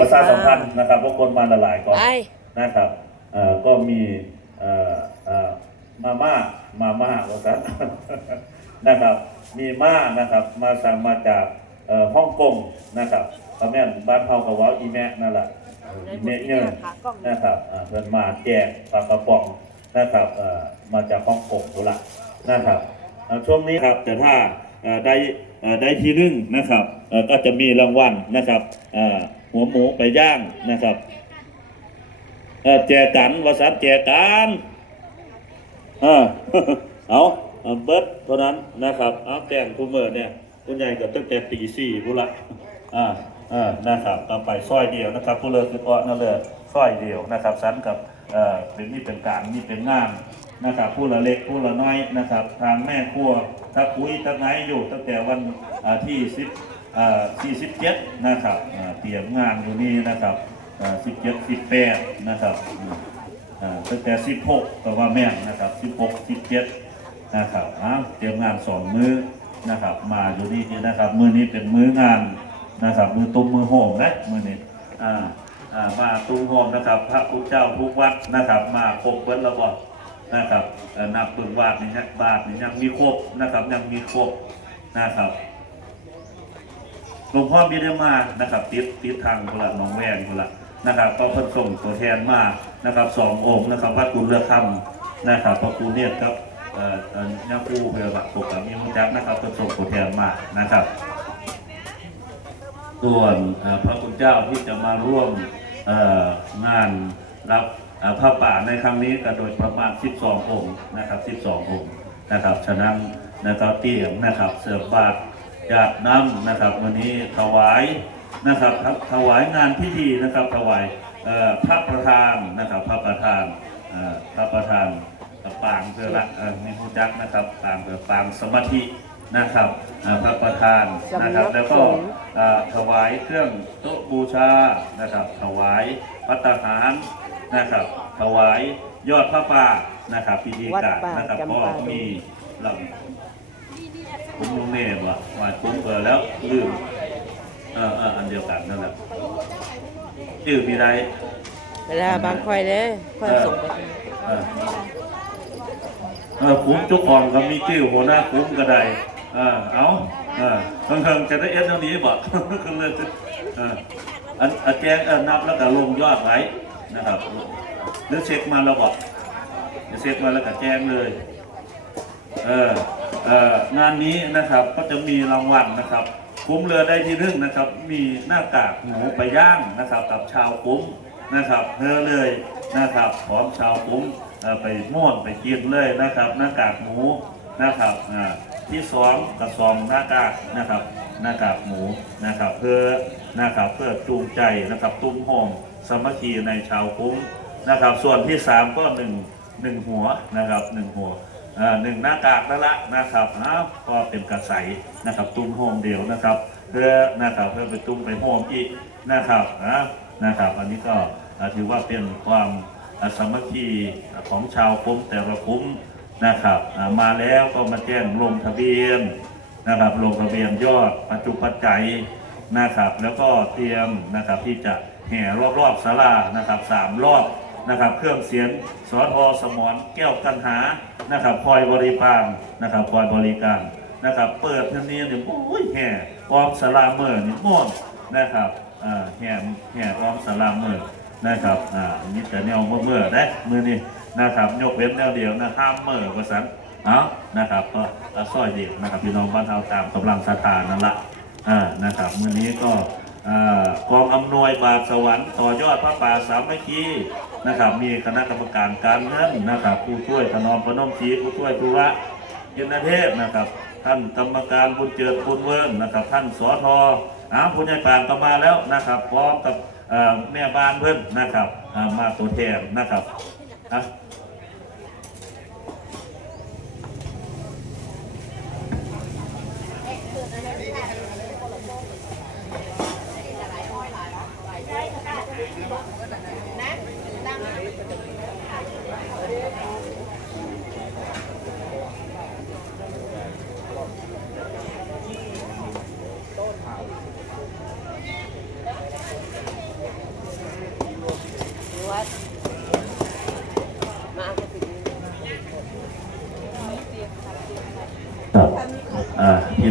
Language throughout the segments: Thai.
ประชาสัมพันธ์นะครับว่าคนมาละลายก่อนไปนะครับเอ่อก็มีเอ่อเอ่อมาม่ามาม่าว่าซะนะครับ มีม่านะครับมาสั่งมาจากเอ่อฮ่องกงนะครับพระแม่นบ้านเฮากับว่าอีแม่นั่นแหละอีแม่เนอนะครับอ่าเพิ่นมาแจกปลากระป๋องนะครับเอ่อมาจากฮ่องกงโบราณนะครับเอ่อช่วงนี้ครับแต่ถ้าเอ่อได้เอ่อได้ที่หนึ่งนะครับเอ่อก็จะมีรางวัลนะครับเอ่อ หัวหมูไปย่างนะครับเออแจกันวาสันแจกันเออเอาเบิร์ดเท่านั้นนะครับเอาแต่งคุณเมิร์เนี่ยคุณใหญ่กับตั้งแต่ตีสี่พุละอ่าอ่านะครับต่อไปสร้อยเดียวนะครับผู้เลิศคือเอ้อนั่นเลยสร้อยเดียวนะครับสันกับเอ่อเป็นนี่เป็นการนี่เป็นงามนะครับผู้ละเล็กผู้ละน้อยนะครับ ทางแม่ครัวถ้าคุยตั้งไหนอยู่ตั้งแต่วันอ่าที่สิบ อ่าที่สิบเจ็ดนะครับเตรียมงานอยู่นี่นะครับสิบเจ็ดสิบแปดนะครับตั้งแต่สิบหกก็ว่าแม่นนะครับสิบหกสิบเจ็ดนะครับอ้าเตรียมงานสองมื้อนะครับ มาอยู่นี่นี่นะครับ มื้อนี้เป็นมื้องานนะครับ มือตุ้มมือโฮมนะมื้อนี้มาตุ้มโฮมนะครับ พระพุทธเจ้าทุกวัดนะครับ มาครบเบิดแล้วบ่นะครับนับตุนบาทนี่นะบาทนี่ยังมีครบนะครับยังมีครบนะครับ หลวงพ่อมีได้มานะครับติดติดทางพละหนองแวงพละนะครับก็เพิ่นส่งตัวแทนมานะครับสององค์นะครับ วัดกุลเรือคำนะครับพระครูเนี่ยครับเอ่อย่าปูเพื่อบัตรปกกับมีมุจักนะครับเพิ่นส่งตัวแทนมานะครับส่วนพระคุณเจ้าที่จะมาร่วมงานรับเอ่อพระป่าในครั้งนี้ก็โดยประมาณ 12 องค์นะครับ 12 องค์นะครับ ฉะนั้นนะครับเตียมนะครับเสิร์บาต รญาติน้ำนะครับวันนี้ถวายนะครับครับถวายงานพิธีนะครับถวายเอ่อพระประธานนะครับพระประธานเอ่อพระประธานปางเพื่อละเอ่อมีผู้จักนะครับปางเพื่อปางสมาธินะครับเอ่อพระประธานนะครับ แล้วก็เอ่อถวายเครื่องโต๊ะบูชานะครับ ถวายพัตตาหารนะครับ ถวายยอดพระป่านะครับพิธีการนะครับก็มีลำ ผมลุงเน่ว่าว่าผมเออแล้วลืมเออเอออันเดียวกันนั่นแหละชื่อมีไรเวลาบางคอยเลยคอยส่งไปเออเออคุ้มจุกของก็มีชื่อหัวหน้าคุ้มก็ได้เออเอาเออเพิ่งๆจะได้เอสเท่านี้บ่ก็เลยเอออันอันแจ้งเออนับแล้วก็ลงยอดไว้นะครับหรือเช็คมาแล้วบอกเช็คมาแล้วก็แจ้งเลย เออเออ งานนี้นะครับก็จะมีรางวัลนะครับคุ้มเรือได้ที่หนึ่งนะครับ มีหน้ากากหมูไปย่างนะครับ กับชาวคุ้มนะครับเธอเลยนะครับพร้อมชาวคุ้มไปม่วนไปกินเลยนะครับ หน้ากากหมูนะครับที่สองกระซองหน้ากากนะครับหน้ากากหมูนะครับ เพื่อนะครับเพื่อจูงใจนะครับตุ้มโฮมสามัคคีในชาวคุ้มนะครับ ส่วนที่สามก็หนึ่งหนึ่งหัวนะครับหนึ่งหัว หนึ่งหน้ากากนั่นละนะครับอ้าวก็เป็นกระใสนะครับตุ้มโฮมเดียวนะครับเพื่อนะครับเพื่อไปตุ้มไปโฮมอีกนะครับอ่านะครับ อันนี้ก็ถือว่าเป็นความสามัคคีของชาวคุ้มแต่ละคุ้มนะครับมาแล้วก็มาแจ้งลงทะเบียนนะครับลงทะเบียนยอดปัจจุปัจจัยนะครับ แล้วก็เตรียมนะครับที่จะแห่รอบๆศาลานะครับสามรอบ นะครับ เครื่องเสียงสอทอสมอนแก้วกันหานะครับคอยบริพางนะครับคอยบริการนะครับ เปิดเทอนี้เนี่ยโอ้ยแห่พร้อมสลามเมอร์นี่ม่วนนะครับแห่แห่พร้อมสลามเมอร์นะครับอ่านี่แต่แนวเมื่อเมื่อได้มือนี่นะครับยกเว้นแนวเดียวนะห้ามเมื่อประสันเอานะครับก็อ่าซอยเดียวนะครับพี่น้องบ้านเฮาตามกำลังศรัทธานั่นละอ่านะครับมือนี้ก็ กองอำนวยบาทสวรรค์ต่อยอดพระป่าสามัคคีนะครับ มีคณะกรรมการการเงินนะครับ ผู้ช่วยถนอมพนมชีผู้ช่วยธุระยินเทศนะครับ ท่านกรรมการบุญเจิดบุญเวิร์นนะครับ ท่านสอทออ้าวผู้ใหญ่ป่านก็มาแล้วนะครับพร้อมกับแม่บ้านเพื่อนนะครับมาตัวแทนนะครับอะ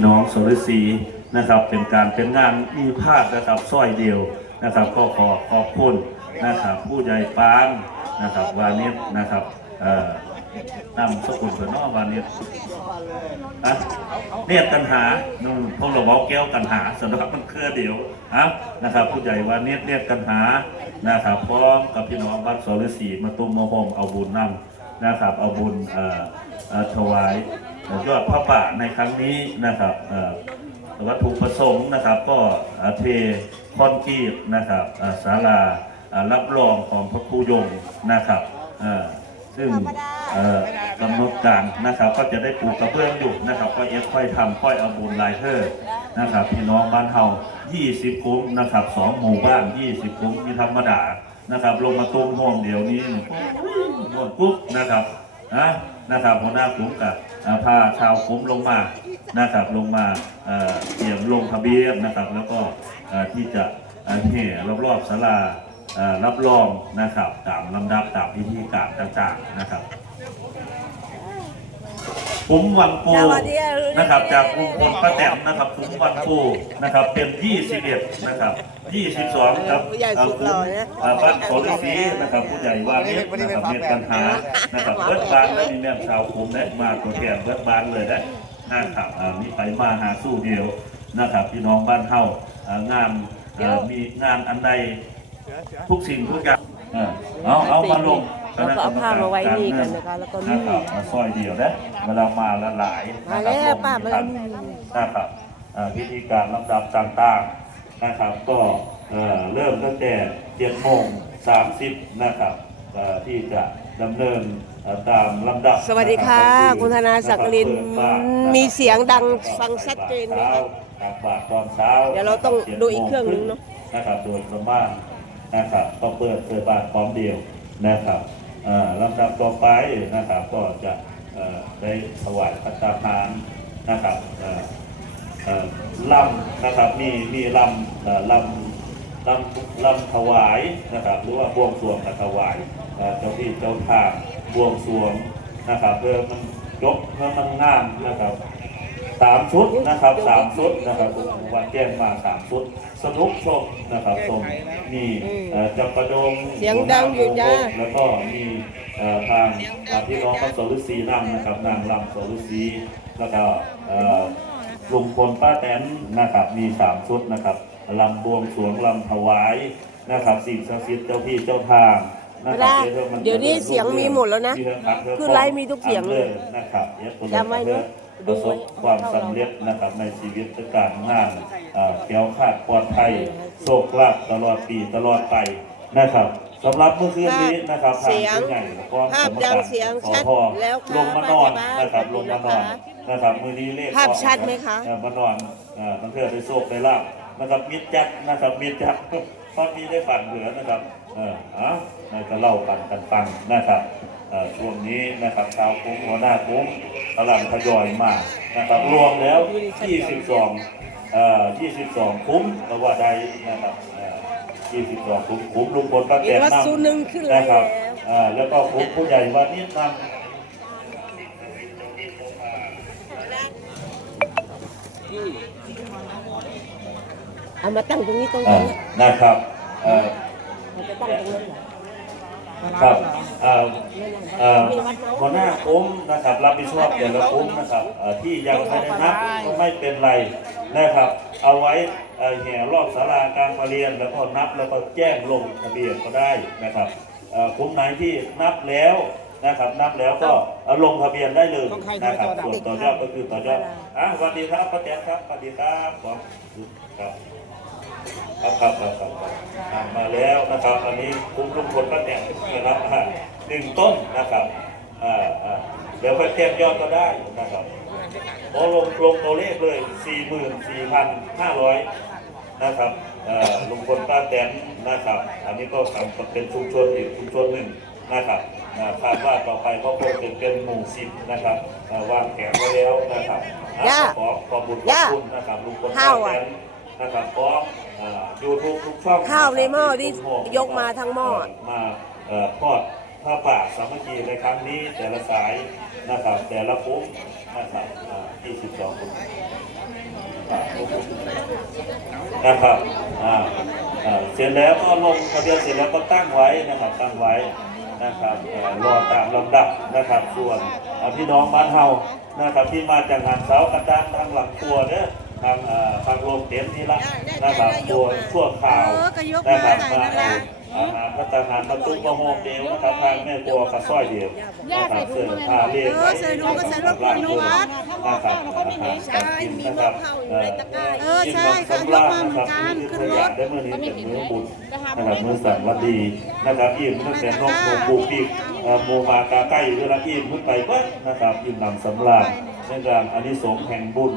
เพี่น้องโซลิซีนะครับ เป็นการเป็นงานมีภาคนะครับสร้อยเดียวนะครับ ก็ขอขอบคุณนะครับ ผู้ใหญ่ปางนะครับวานิชนะครับนำสกุลเพื่อนอวานิชเนี่ยกันหานุ่มพวกเราบอกแก้วกันหาสำหรับมันเครือเดียวอะนะครับ ผู้ใหญ่วานิชเนี่ยกันหานะครับพร้อมกับพี่น้องวัดโซลิสีมาตุ้มมาโฮมเอาบุญนำนะครับ เอาบุญเอ่อเอ่อถวาย ยอดพระป่าในครั้งนี้นะครับวัตถุประสงค์นะครับ ก็เทคอนกรีตนะครับอ่าศาลารับรองของพระครูยงนะครับซึ่งกำหนดการนะครับ ก็จะได้ปลูกกระเบื้องอยู่นะครับ ก็เอฟค่อยทำค่อยเอาบุญลายเธอนะครับพี่น้องบ้านเฮา20คุ้มนะครับสองหมู่บ้าน 20คุ้มมีธรรมดานะครับ ลงมาตุ้มโฮมเดี๋ยวนี้หมดปุ๊บนะครับ นะนะครับหัวหน้าผมกับอ่าพาชาวผมลงมานะครับลงมาเอ่อเตรียมลงทะเบียนนะครับ แล้วก็ที่จะเอ่อแห่รอบๆศาลารับรองนะครับตามลำดับตามพิธีการต่างๆนะครับ คุ้มวังปูนะครับ จากกรุงพลป้าแตมนะครับคุ้มวังปูนะครับ เป็น 21 นะครับ 22ครับผู้ใหญ่สุดหล่อนะอ่าบ้านโสรีศรีนะครับผู้ใหญ่ว่าเนี่ยนะครับเมียกันหานะครับเบิดบานและมีแม่ชาวคุมได้มาตัวแทนเบิดบานเลยได้นะครับอ่ามีไปมาหาสู้เดียวนะครับพี่น้องบ้านเฮาอ่างานอ่ามีงานอันใดทุกสิ่งทุกอย่างเออเอาเอามาลง แล้วก็เอาผ้ามาไว้นี่กันนะคะแล้วก็นี่นะครับเอาซอยเดียวนะเวลามาละหลายมานะครับแล้วป้ามาแล้วนี่นะครับอ่าพิธีการลำดับต่างๆนะครับ ก็เอ่อเริ่มตั้งแต่7โมง30นะครับเอ่อที่จะดำเนินเอ่อตามลำดับ สวัสดีค่ะนรับคุณธนาศักดิ์ลินเปิดบ้านนะครับมีเสียงดังฟังชัดเจนไหมคะตักบาตรตอนเช้าเดี๋ยวเราต้องดูอีกเครื่องนึงเนอะนะครับโดยประมาณนะครับก็เปิดเปิดบาตรพร้อมเดียวนะครับอ่า ลำดับต่อไปนะครับก็จะได้ถวายพัฒทานนะครับลำนะครับมีมีลำลำลำลำถวายนะครับหรือว่าบวงสรวงกับถวายเอ่อเจ้าที่เจ้าทางบวงสรวงนะครับเพื่อมันยกเพื่อมันงามนะครับสามชุดนะครับสามชุดนะครับวันแจ้งมาสามชุด สนุกชมนะครับชมมีเอ่อจับประดงเสียงดังอยู่จ้าแล้วก็มีเอ่อทางอ่าพี่น้องพระโสฤษีนั่งนะครับนางลำโสฤษีแล้วก็เอ่อลุงพลป้าแตนนะครับมีสามชุดนะครับลำบวงสรวงลำถวายนะครับสิ่งศักดิ์สิทธิ์เจ้าที่เจ้าทางนะครับเวลาเดี๋ยวนี้เสียงมีหมดแล้วนะที่เรื่องรับเรื่องคือไลฟ์มีทุกเสียงเลยนะครับเดี๋ยวคนจำไว้นะ ประสบความสำเร็จนะครับในชีวิตการงานอ่าแก้วขาดปลอดภัยโชคลาภตลอดปีตลอดไปนะครับสำหรับเมื่อคืนนี้นะครับทางเสียงผู้ใหญ่และก็ภาพดังเสียงชัดสพแล้วค่ะลงมานอนป้านะครับขลอบงคุณมานอนนะคะนะครับมือนี้เลขภาพชัดไหมคะเอ่อมานอนเอ่อมันเพื่อได้โชคได้ลาบนะครับมิดจัดนะครับมิดจัดตอนนี้ได้ฝันเหลือนะครับ เอออะน่าจะเล่ากันกันฟังนะครับเอ่อช่วงนี้นะครับชาวคุ้มหัวหน้าคุ้มกำลังทยอยมานะครับรวมแล้ว 22เอ่อ22 คุ้มก็ว่าได้นะครับเอ่อ22 คุ้มคุ้มลุงพลป้าแตเห็นนว่านั่งซูนึงขึ้นแล้วนะครับเอ่อแล้วก็คุ้มผู้ใหญ่วันนี้นำเอามาตั้งตรงนี้ตรงอ่านี้นะครับ เอ่อเราจะตั้งตรงนั้นเหรอครับเอ่อเอ่อหัวหน้าคุ้มนะครับรับผิดชอบแต่ละคุ้มนะครับเอ่อที่ยังไม่ได้นับก็ไม่เป็นไรนะครับ เอาไว้เอ่อแห่รอบศาลาการประเรียนแล้วก็นับแล้วก็แจ้งลงทะเบียนก็ได้นะครับเอ่อคุ้มไหนที่นับแล้วนะครับนับแล้วก็เอาลงทะเบียนได้เลยนะครับส่วนต่อยอดก็คือต่อยอดอะสวัสดีครับป้าแตนครับสวัสดีครับผมครับ ครับครับครับครับอ่ามาแล้วนะครับ อันนี้คุ้มลุงพลป้าแตนนะครับอ่าหนึ่งต้นนะครับอ่าอ่าเดี๋ยวค่อยแจ้งยอดก็ได้นะครับโอ้ลงลงตัวเลขเลย 44,500 นะครับเอ่อลุงพลป้าแตนนะครับ อันนี้ก็ทำเป็นชุมชนอีกชุมชนหนึ่งนะครับอ่าคาดว่าต่อไปก็คงจะเป็นหมู่สิบนะครับอ่าวางแผนไว้แล้วนะครับอ่าย่าขอขอบุญขอบย่าคุณนะครับลุงพลป้าข้าวแตอะนนะครับพร้อ มยูทูบทุกช่องข้าวในหม้อนี่ทุกยกมาทั้งหม้อเมาเอ่อทอดผ้าป่าสามัคคีในครั้งนี้แต่ละสายนะครับแต่ละปุ๊บนะครับอ่า22คนนะครับอ่าอ่าเสร็จแล้วก็ลงทะเบียนเสร็จแล้วก็ตั้งไว้นะครับตั้งไว้นะครับเอ่อรอตามลำดับนะครับส่วนอ่าพี่น้องบ้านเฮานะครับที่มาจากหางเสากระดานทางหลังครัวเนี่ย ทางอ่าทางโรงเต็นท์นี่ละนะครับตัวชั่วข่าวเออก็ยกนะครับมามาใส่นั่นเอาล่ะอาหารพัฒนาประตูมะฮงเดียวนะครับทางแม่ครัวกระซ้อยเดียวนะครับเสื้อผ้าเลี้ยงเออใส่ถุงก็ใส่รถคุณนวัดนะครับอาหารใช่มีหม้อข้าวอยู่ในตะกร้าเออใช่ค่ะยกมาเหมือนกันขึ้นรถได้เมื่อนี้เป็นมือบุญนะครับมือสั่งวันดีนะครับอิ่มตั้งแต่นอกโมบูปีกเอ่อโมมากาใกล้เวลาอิ่มขึ้นไปเบิ้ลนะครับอิ่มนำสำราญในการอานิสงส์แห่งบุญ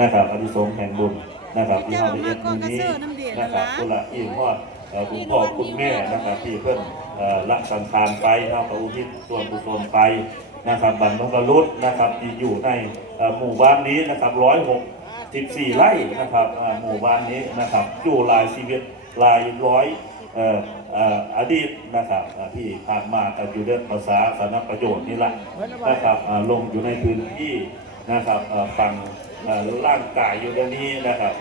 นะครับอานิสงส์แห่งบุญนะครับที่เราได้เอ็ดมือนี้นะครับคนละอิ่มฮอดเอ่อคุณพ่อคุณแม่นะครับที่เพิ่นเอ่อละสังขารไปเท่ากับอุทิศส่วนกุศลไปนะครับบรรพบุรุษนะครับที่อยู่ในเอ่อหมู่บ้านนี้นะครับร้อยหก14ไร่นะครับอ่าหมู่บ้านนี้นะครับอยู่หลายชีวิตหลายร้อยเอ่อเอ่ออดีตนะครับอ่าที่ผ่านมากับอยู่เรื่องภาษาสารประโยชน์นี่แหละนะครับอ่าลงอยู่ในพื้นที่นะครับอ่าฟังอ่า ร่างกายอยู่ในนี้นะครับ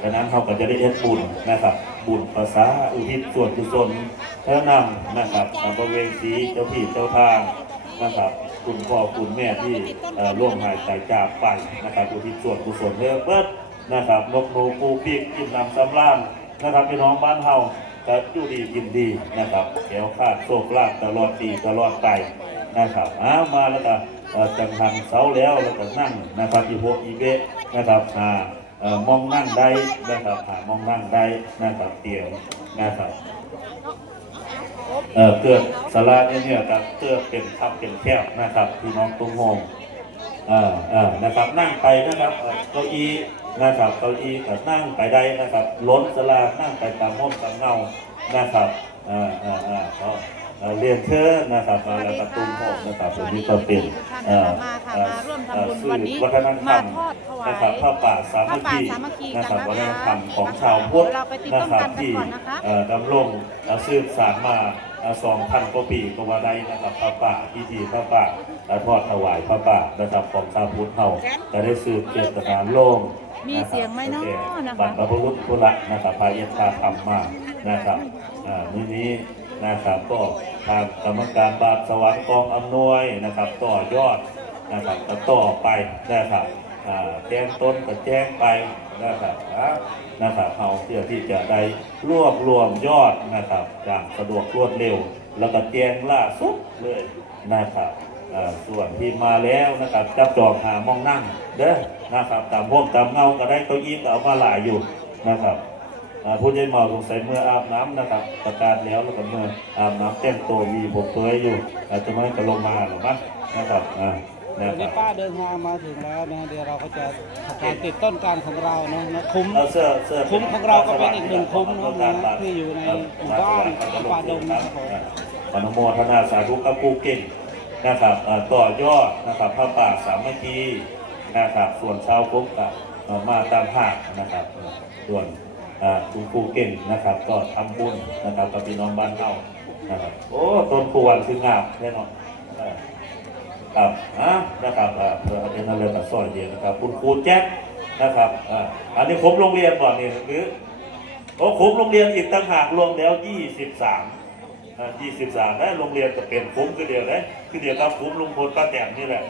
ดังนั้นเขาก็จะได้เอ็ดบุญนะครับ บุญภาษาอุทิศส่วนกุศลเท่านำนะครับอ่าบริเวณสีเจ้าที่เจ้าทางนะครับคุณพ่อคุณแม่ที่ร่วมหายใจจากไปนะครับอุทิศส่วนกุศลเพื่อเปิดนะครับนกหนูปูปีกกินนำสำรานนะครับพี่น้องบ้านเฮาก็อยู่ดีกินดีนะครับเดี๋ยวขาดโชคลาภตลอดปีตลอดไปนะครับอ้ามาแล้วก็ จังหันเสาแล้วแล้วก็นั่งนะครับอีโพกอีเบะนะครับหาเอ่อมองนั่งได้นะครับหามองนั่งได้นะครับเตียงนะครับเอ่อเกิดสาราเนี่ยนะครับเกิดเป็นคับเป็นแคบนะครับพี่น้องตุ้งโฮงเอ่าอ่านะครับนั่งไปนะครับเก้าอี้นะครับเก้าอี้ก็นั่งไปได้นะครับ ล้นสารานั่งไปตามห้องตามเงานะครับอ่าอ่าอ่าก็ เอ่อเรียนเชิญนะครับมาแล้วก็ตุ้งโฮงนะครับตัวนี้ก็เป็นเอ่อมาค่ะเอ่อมาร่วมเอ่อทำบุญสื่อวันนี้วัฒนธรรมามทอดถวายนะครับผ้าป่าสามัคคีผ้าป่าสามัคคีกันนะครับนะคะวัฒนธรรมของชาวพุทธเราไปติดนะต้นครับกันกันที่ก่อนนะคะเอ่อดำรงเอ่อสืบสานมาสองพันกว่าปีก็ว่าได้นะครับพระป่าพิธีพระป่าและทอดถวายพระป่านะครับของชาวพุทธเฮาจะได้สืบเจตนาโล่งมีเสียงไหมเนาะนะคะบรรพบุรุษพุละนะครับพาเยตพาธรรมมานะครับอ่านี้นี้ นะครับก็ทางกรรมการบาทสวรรค์กองอำนวยนะครับ ต่อยอดนะครับต่อไปนะครับแจ้งต้นก็แจ้งไปนะครับนะครับเอาเพื่อที่จะได้รวบรวมยอดนะครับอย่างสะดวกรวดเร็ว แล้วก็แจ้งล่าสุดเลยนะครับส่วนที่มาแล้วนะครับจับจองหามองนั่งเด้อนะครับตามห้องตามเงาก็ได้เก้าอี้ก็เอามาหลายอยู่นะครับ ผู้ใหญ่เมาสงสัยเมื่ออาบน้ำนะครับ ประกาศแล้วแล้วก็เมื่ออาบน้ำแต่งตัวมีผมเปยอยู่อาจจะไม่ก็ลงมาหรอกมั้งนะครับอ่านะวันครันี้บป้าเดินทางมาถึงแล้วนะเดี๋ยวเราก็จะทำการติดต้นการของเราเนาะนะคุ้มเอาเสื้อเสื้อคุ้มของเราก็เป็นอีกหนึ่งคุ้มนะนะที่อยู่ในหมู่บ้านป่าดงนะครับผมอนุโมทนาสาธุกับผู้เก่งนะครับเอ่อต่อยอดนะครับพระป่าสามัคคีนะครับส่วนชาวพุทธก็เอ่อมาตามภาคนะครับเอ่อส่วนอ่า คุณครูเก่งนะครับ ก็ทำบุญนะครับกับพี่น้องบ้านเฮานะครับโอ้ต้นควรคืองามแน่นอนครับอะนะครับอ่าเพื่อเป็นอะไรกับซอยเดียวนะครับ คุณครูแจ็คนะครับอ่าอันนี้ผมโรงเรียนก่อนนี่หรือโอ้คุ้มโรงเรียนอีกต่างหากรวมแล้ว23อ่า23ได้โรงเรียนก็เป็นคุ้มคือเดียวได้คือเดียวกับคุ้มลุงพลป้าแตนนี่แหละ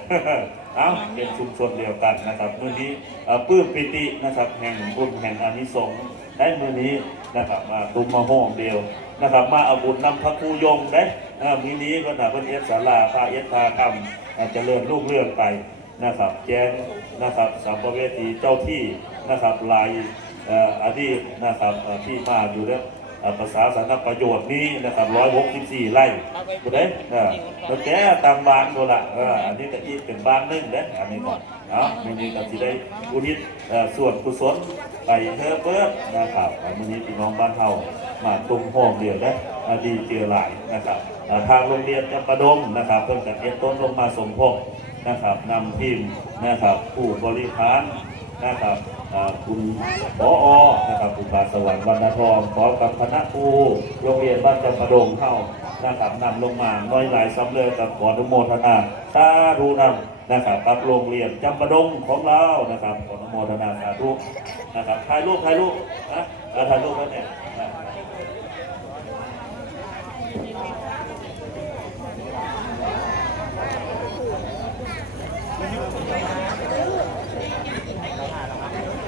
เอ้าเป็นชุมชนเดียวกันนะครับมื้อนี้อ่อปลื้มปิตินะครับแห่งบุญแห่งอานิสงส์ ได้มือนี้นะครับมาตุ้มมาห้องเดียวนะครับ มาเอาบุญนำพระคูยงได้อ่ามื้อนี้ก็น่ะเป็นเอสสาราพาเอสพาธรรมเจริญลูกเรื่องไปนะครับแจ้งนะครับสัมภเวสีเจ้าที่นะครับลายอดีตนะครับที่มาอยู่แล้ว ภาษาสานประโยชน์นี้นะครับ164ไร่บุได้เออแล้วแกตามบ้านโบละอออันนี้ก็อีกเป็นบ้านหนึงเด้ออันนี้ก็เนาะมื้อนี้ก็สิได้อุทิศส่วนกุศลไปเธอเปิดนะครับมื้อนี้พี่น้องบ้านเฮามาตุ้มโฮมเดียวเด้อดีเจอหลายนะครับทางโรงเรียนจำปาดงนะครับเพิ่นก็เอ็ดต้นลงมาสมทบนะครับนำทีมนะครับผู้บริหารนะครับ คุณพออนะครับคุณบาสวรรค์วรรณทองพร้อมกับคณะครูโรงเรียนบ้านจำปาดงเข้านะครับนำลงมาน้อยหลายสำเร็จกับขออนุโมทนาสาธุนำนะครับกับโรงเรียนจำปาดงของเรานะครับขออนุโมทนาสาธุนะครับถ่ายรูปถ่ายรูปนะถ่ายรูปไว้เนี่ย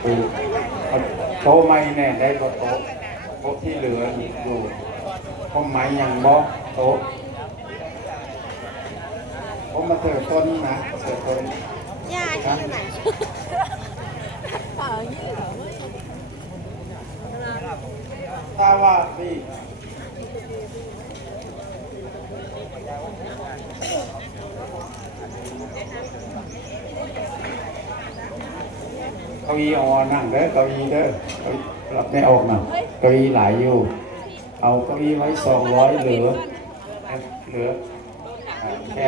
คือโต๊ะไม้แน่ได้บ่โต๊ะโต๊ะที่เหลืออยู่เพราะไม้ยังบ่โต๊ะผมมาเถิดต้นนะเถิดต้นย่าที่ไหนตาว่าพี่ เก้าอี้เอานั่งเด้อเก้าอี้เด้อเก้าอี้รับไม่ออกนะเก้าอี้หลายอยู่ เอาเก้าอี้ไว้สองร้อยเหลือเหลืออ่าแค่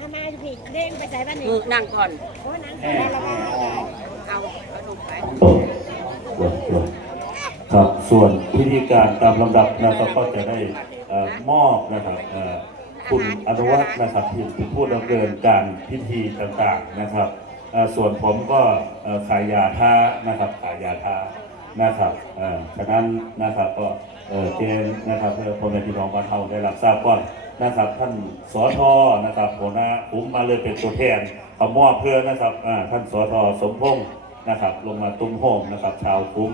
ทำไมผิดเด้งไปใส่บ้านหนึ่มึงงนั่งก่อนโอ้ยนั้นแค่แค่ออกเอาเอาถุงไปครับส่วนพิธีการตามลำดับนะครับก็จะได้เอ่อมอบนะครับเอ่อคุณอนุวัฒน์นะครับที่เป็นผู้ดำเนินการพิธีต่างๆนะครับเอ่อ ส่วนผมก็ขายยาท่านะครับขายยาท่านะครับฉะนั้นนะครับก็เจนนะครับเพื่อพ่อแม่พี่น้องบ้านเฮาได้รับทราบก่อนนะครับ ท่านสอทอนะครับหัวหน้าผมมาเลยเป็นตัวแทนขอมอบเพื่อนะครับท่านสอทอสมพงษ์นะครับ ลงมาตุ้มโฮมนะครับ ชาวคุ้ม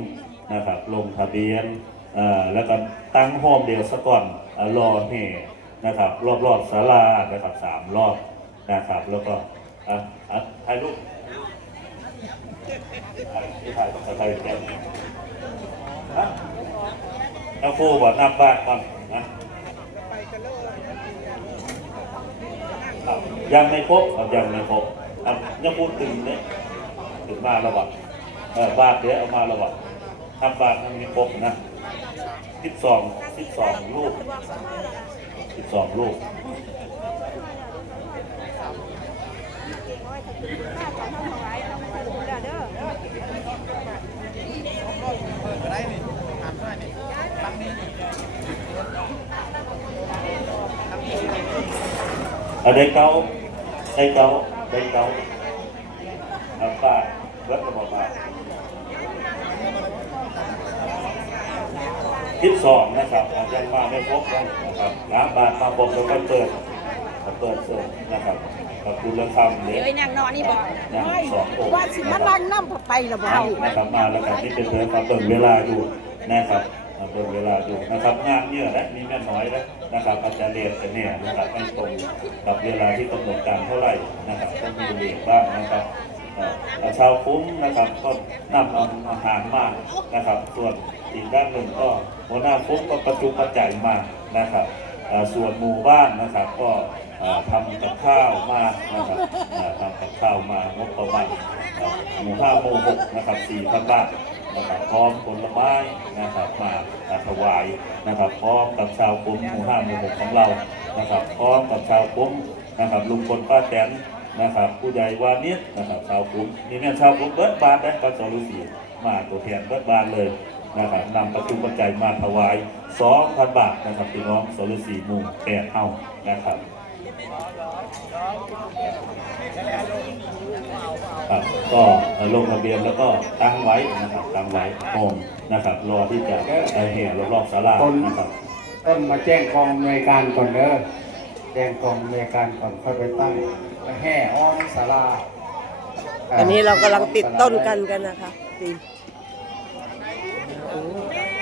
นะครับ ลงทะเบียนแล้วก็ตั้งโฮมเดียวสะก่อนรอแห่นะครับรอบรอบๆศาลานะครับสามรอบนะครับ แล้วก็ อะอะถ่ายรูปถ่ายถ่ายถ่ายแกนฮะเอาฟูบอกนับบ้านก่อนนะยังไม่ครบยังไม่ครบอะยังพูดถึงเนี่ยถึงบ้านแล้ววะเออบ้านเดี๋ยวเอามาแล้ววะทำบาทมันมีครบนะสิบสองสิบสองลูกสิบสองลูก เอาได้เก้าได้เก้าได้เก้าทำบาทวัดระบบบาททิศสองนะครับอาจจะมาไม่ครบนะครับน้ำบาทมาครบแล้วก็เปิดเปิดเสร็จนะครับ ขอบคุณและคำเนี่ยเอ้ยนั่งนอนนี่บอกนะสององค์ว่าสิมาลังน้ำไปละบ่นะครับมาแล้วครับนี่เป็นเพื่อนครับเปิดเวลาอยู่นะครับเปิดเวลาอยู่นะครับงานเนี่ยและมีแม่น้อยแล้วนะครับอาจารย์เรียนแต่เนี่ยนะครับไม่ตรงกับเวลาที่กำหนดการเท่าไหร่นะครับต้องมีเรียนบ้างนะครับเอ่อชาวคุ้มนะครับก็นำเอาอาหารมานะครับ ส่วนอีกด้านหนึ่งก็หัวหน้าคุ้มก็ประจุปัจจัยมานะครับเอ่อส่วนหมู่บ้านนะครับก็เอ่อ ทำกับข้าวมานะครับทำกับข้าวมางบประมาณหมู่ห้าหมู่หกนะครับสี่พันบาทนะครับพร้อมผลไม้นะครับมาถวายนะครับ พร้อมกับชาวคุ้มหมู่ห้าหมู่หกของเรานะครับ พร้อมกับชาวคุ้มนะครับลุงพลป้าแตนนะครับ ผู้ใหญ่วานิชนะครับชาวคุ้มมีแม่ชาวคุ้มเบิร์ดบานได้ก็สรุสีมาตัวแทนเบิร์ดบานเลยนะครับนำประจุปัจจัยมาถวาย 2,000 บาทนะครับพี่น้องสรุสีหมู่แปดเฮานะครับ ครับก็ลงทะเบียนแล้วก็ตั้งไว้นะครับตั้งไว้โฮมนะครับรอที่จะไปแห่รอบๆศาลานะครับต้นมาแจ้งกองหน่วยการก่อนเด้อแจ้งกองหน่วยการก่อนค่อยไปตั้งไปแห่อ้อมศาลาอันนี้เรากำลังติดต้นกันกันนะคะตี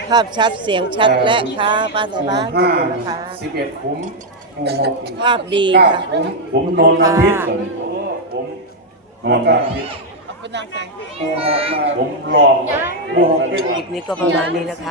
ภาพชัดเสียงชัดและค่ะป้าสายบ้านขอบคุณนะคะสิบเอ็ดคุ้มหมู่หก ภาพดีเก้าค่ะคุ้มผมนนทิพย์ก่อนโอ้ผมนนทิพย์หมู่หกมาผมลองหมู่หกเป็นคลิปนี้ก็ประมาณนี้นะคะ